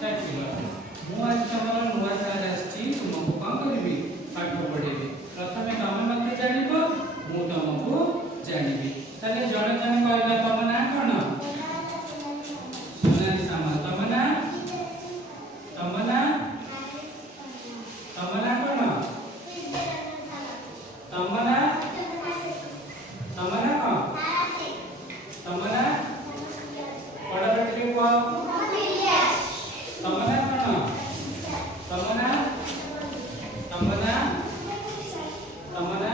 start kilo मु आज तमरा नुवा सार आछि तुमको कोन करबी पाठ पढेबी प्रथमे तमे मते जानिबो मु तुमको जानिबी ताले जण जण कहला तम ना कोन सोनाली सामा तम ना कोन तमना तमना कोन तमना पढा बेटी को तमना कोन तमना तमना तमना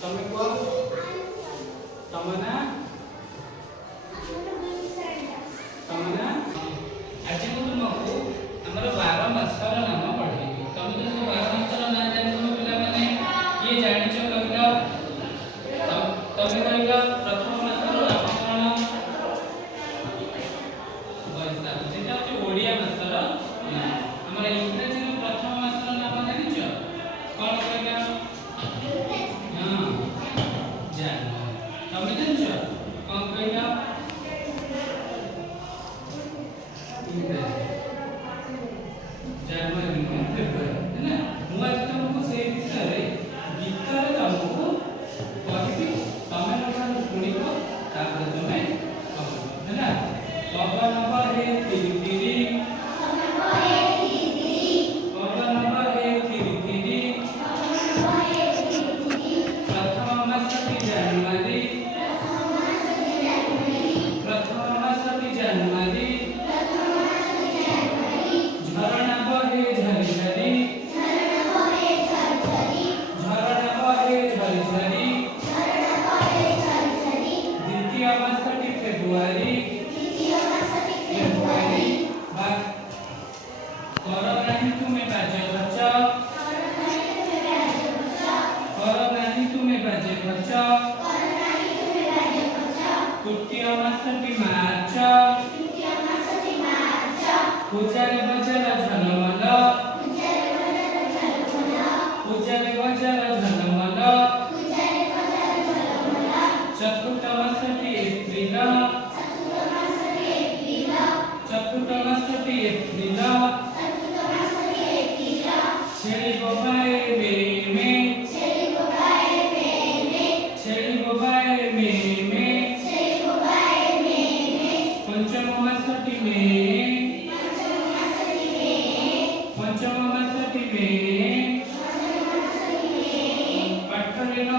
तमे को तमना तमना आज को तुमको हमर 12 मासर नाम पढेबी तमे तो 12 मासर ना जानि तुम पिला माने ये जानि छ कहला तमे कहला प्रथम मासर नामकरण वैसा जेटा कि ओडिया मासर हमर इंग्रजी रो प्रथम मासर नाम जानि छ कोन कहला हां जानि तमे जानि छ कोन कहला जनवरी फेब्रुआरी है ना मु आज तुमको से विषय गीतर तुमको कहबी तमे लोगन सुनिबो तापर तमे कहबो है ना बाबा नंबर है 33 बाबा नंबर है 33 प्रथम मास की जनवरी प्रथम मास की जनवरी झरना बहे झरी झरना बहे झरी द्वितीय मास की फेब्रुआरी कर नहीं तुम्हें बाजे बच्चा कर नहीं तुम्हें बाजे बच्चा तृतीय मास की मार्च पूजारे बजर झलमल पूजारे बजर झलमल चतुर्थ मास की एप्रिल चतुर्थ मास की एप्रिल छेली बबाए में छेली बबाए में पंचम मास की में पंचम मास की में पाठरे न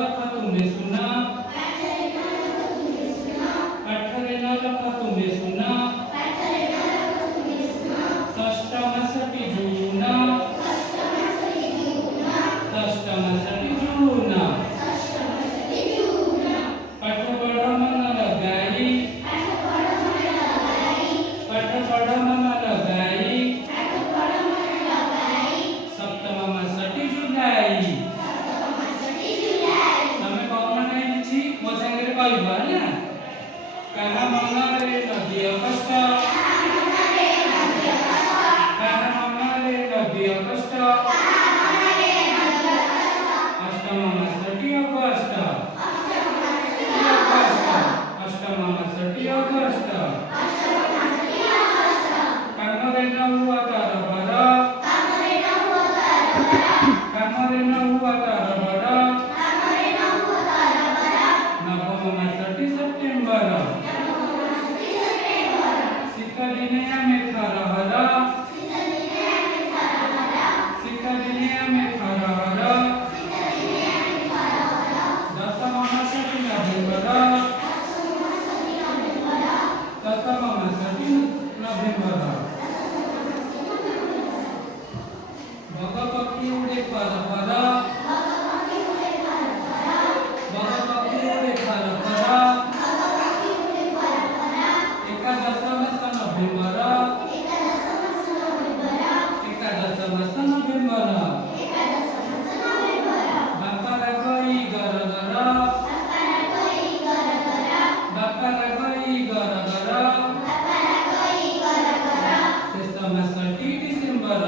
रख तुम्हें सुना पाठरे न रख तुम्हें सुना षष्ठ मास की जून षष्ठ मास की जून पाठ पढ़ मन लगाई पाठ पढ़ मन लगाई सप्तम मास की जुलाई तमे कोन नहीं छी मो संगे कहबो ना कहा मन रे नदी कष्ट कहा मन रे नदी कष्ट अष्टम मास की अगस्त अष्टम मास की अगस्त कामरे न हुआ तरबर कामरे न हुआ तरबर नवम मास की सेप्टेम्बर शीत दिने में खरहर शीत दिने में खरहर दशम मास की नवेम्बर दशम मास की नवेम्बर भग पक्षी उड़े पर भग पक्षी उड़े पर एकादश मास नवेम्बर एकादश मास नवेम्बर बापा गई घर घर बापा गई घर घर शेष मास की डिसेम्बर